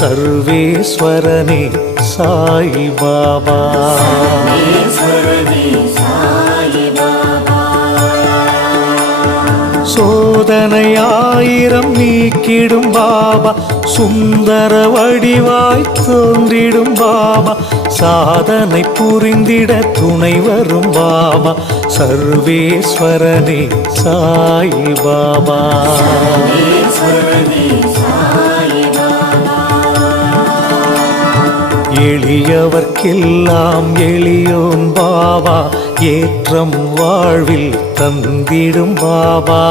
சர்வேஸ்வரனே சாய் பாபா. சோதனையாயிரம் நீக்கிடும் பாபா சுந்தர வடிவாய் தோன்றிடும் பாபா சாதனை புரிந்திட துணை வரும் பாபா சர்வேஸ்வரனே சாய் பாபா. எளியவர்க்கெல்லாம் எளியோன் பாபா ஏற்றம் வாழ்வில் தந்திடும் பாபா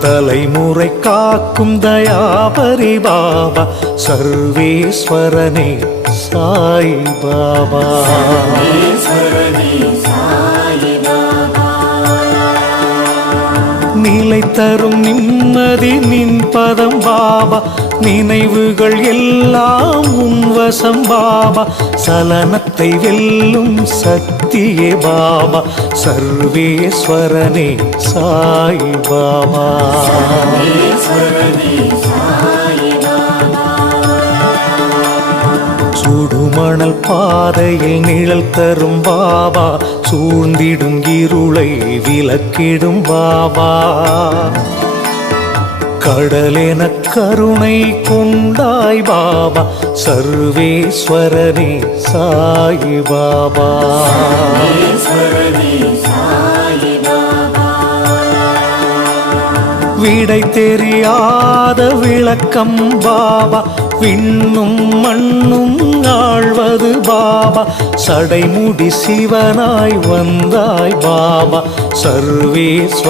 தலைமுறை காக்கும் தயாபரி பாபா சர்வேஸ்வரனே சாய் பாபா. நிலை தரும் நிம்மதி நின் பதம் பாபா. நினைவுகள் எல்லாம் உன் வசம் பாபா. சலனத்தை வெல்லும் சக்தியே பாபா. சர்வேஸ்வரனே சாய் பாபா. சுடுமணல் பாதையில் நிழல் தரும் பாபா சூழ்ந்திடும் இருளை விலக்கிடும் பாபா. கடலென கருணை கொண்டாய் பாபா சர்வேஸ்வரனே சாய் பாபா. விடை தெரியாத விளக்கம் பாபா விண்ணும் மண்ணும் ஆ பாபா. சடைமுடி சிவனாய் வந்தாய் பாபா. சர்வேஸ்வர